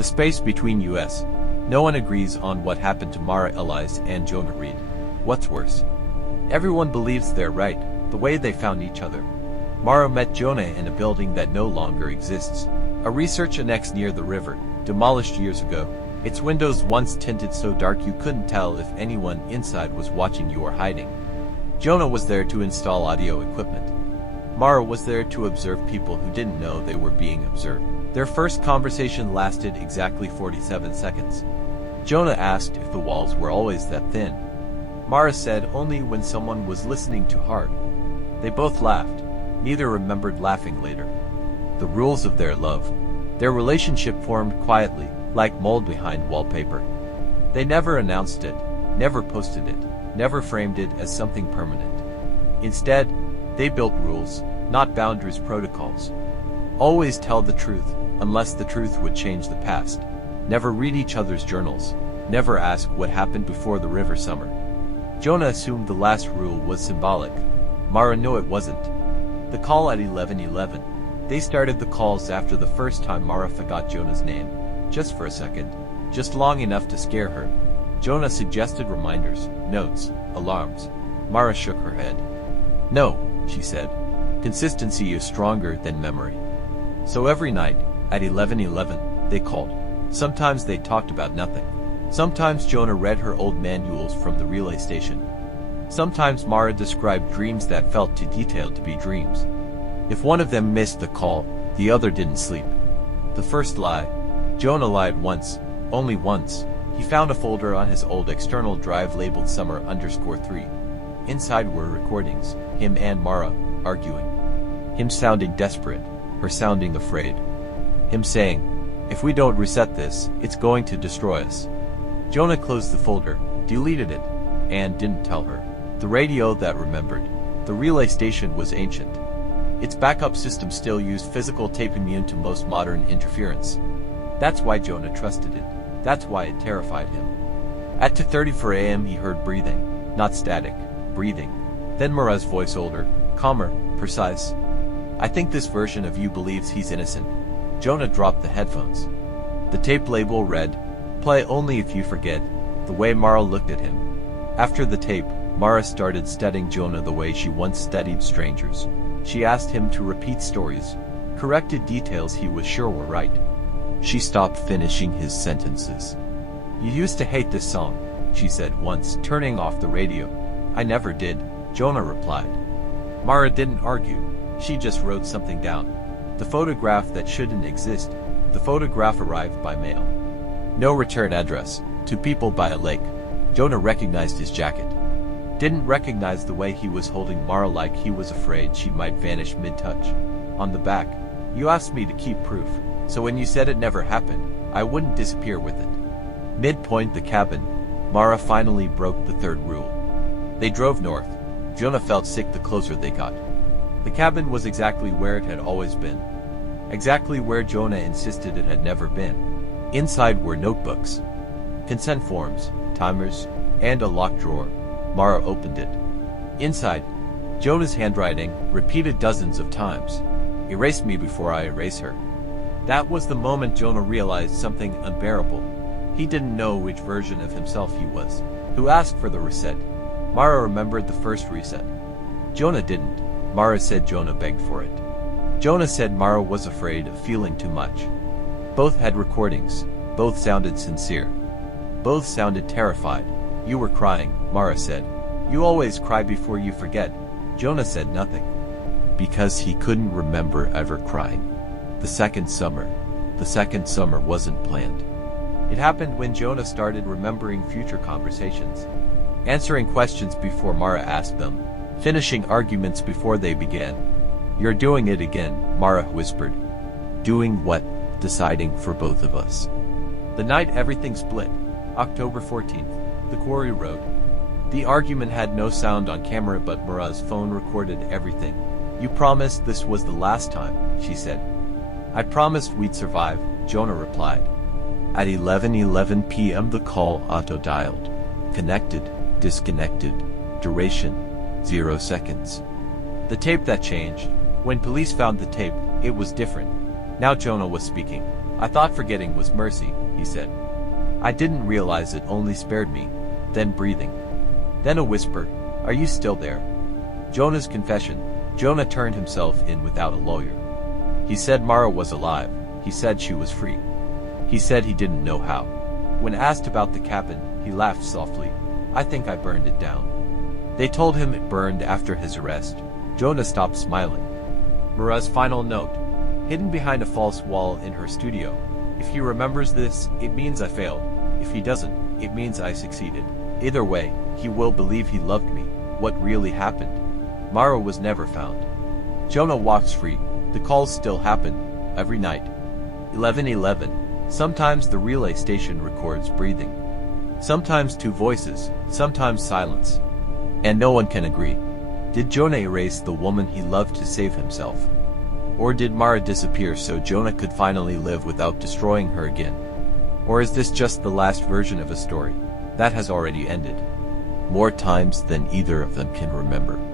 The space between us. No one agrees on what happened to Mara Elise and Jonah Reed. What's worse? Everyone believes they're right, the way they found each other. Mara met Jonah in a building that no longer exists. A research annex near the river, demolished years ago. Its windows once tinted so dark you couldn't tell if anyone inside was watching you or hiding. Jonah was there to install audio equipment. Mara was there to observe people who didn't know they were being observed. Their first conversation lasted exactly 47 seconds. Jonah asked if the walls were always that thin. Mara said only when someone was listening too hard. They both laughed. Neither remembered laughing later. The rules of their love. Their relationship formed quietly, like mold behind wallpaper. They never announced it, never posted it, never framed it as something permanent. Instead, they built rules, not boundaries, protocols. Always tell the truth, unless the truth would change the past. Never read each other's journals. Never ask what happened before the river summer. Jonah assumed the last rule was symbolic. Mara knew it wasn't. The call at 11:11. They started the calls after the first time Mara forgot Jonah's name. Just for a second. Just long enough to scare her. Jonah suggested reminders, notes, alarms. Mara shook her head. No, she said. Consistency is stronger than memory. So every night, at 11:11, they called. Sometimes they talked about nothing. Sometimes Jonah read her old manuals from the relay station. Sometimes Mara described dreams that felt too detailed to be dreams. If one of them missed the call, the other didn't sleep. The first lie. Jonah lied once, only once. He found a folder on his old external drive labeled summer_3. Inside were recordings, him and Mara, arguing. Him sounding desperate, her sounding afraid. Him saying, if we don't reset this, it's going to destroy us. Jonah closed the folder, deleted it, and didn't tell her. The radio that remembered. The relay station was ancient. Its backup system still used physical tape immune to most modern interference. That's why Jonah trusted it. That's why it terrified him. At 2:34 a.m. he heard breathing, not static, breathing. Then Mara's voice, older, calmer, precise. I think this version of you believes he's innocent. Jonah dropped the headphones. The tape label read, play only if you forget, the way Mara looked at him. After the tape, Mara started studying Jonah the way she once studied strangers. She asked him to repeat stories, corrected details he was sure were right. She stopped finishing his sentences. You used to hate this song, she said once, turning off the radio. I never did, Jonah replied. Mara didn't argue. She just wrote something down. The photograph that shouldn't exist. The photograph arrived by mail. No return address. To people by a lake. Jonah recognized his jacket. Didn't recognize the way he was holding Mara, like he was afraid she might vanish mid-touch. On the back, you asked me to keep proof, so when you said it never happened, I wouldn't disappear with it. Midpoint the cabin, Mara finally broke the third rule. They drove north. Jonah felt sick the closer they got. The cabin was exactly where it had always been. Exactly where Jonah insisted it had never been. Inside were notebooks, consent forms, timers, and a locked drawer. Mara opened it. Inside, Jonah's handwriting, repeated dozens of times. Erase me before I erase her. That was the moment Jonah realized something unbearable. He didn't know which version of himself he was. Who asked for the reset? Mara remembered the first reset. Jonah didn't. Mara said Jonah begged for it. Jonah said Mara was afraid of feeling too much. Both had recordings. Both sounded sincere. Both sounded terrified. You were crying, Mara said. You always cry before you forget. Jonah said nothing. Because he couldn't remember ever crying. The second summer wasn't planned. It happened when Jonah started remembering future conversations. Answering questions before Mara asked them. Finishing arguments before they began. You're doing it again, Mara whispered. Doing what? Deciding for both of us. The night everything split. October 14th. The Quarry Road. The argument had no sound on camera, but Mara's phone recorded everything. You promised this was the last time, she said. I promised we'd survive, Jonah replied. At 11:11 p.m. the call auto-dialed. Connected, disconnected. Duration, 0 seconds. The tape that changed. When police found the tape, it was different. Now Jonah was speaking. I thought forgetting was mercy, he said. I didn't realize it only spared me. Then breathing. Then a whisper, are you still there? Jonah's confession. Jonah turned himself in without a lawyer. He said Mara was alive. He said she was free. He said he didn't know how. When asked about the cabin, he laughed softly. I think I burned it down. They told him it burned after his arrest. Jonah stopped smiling. Mara's final note. Hidden behind a false wall in her studio. If he remembers this, it means I failed. If he doesn't, it means I succeeded. Either way, he will believe he loved me. What really happened? Mara was never found. Jonah walks free. The calls still happen. Every night. 11:11. Sometimes the relay station records breathing. Sometimes two voices, sometimes silence. And no one can agree. Did Jonah erase the woman he loved to save himself? Or did Mara disappear so Jonah could finally live without destroying her again? Or is this just the last version of a story that has already ended? More times than either of them can remember.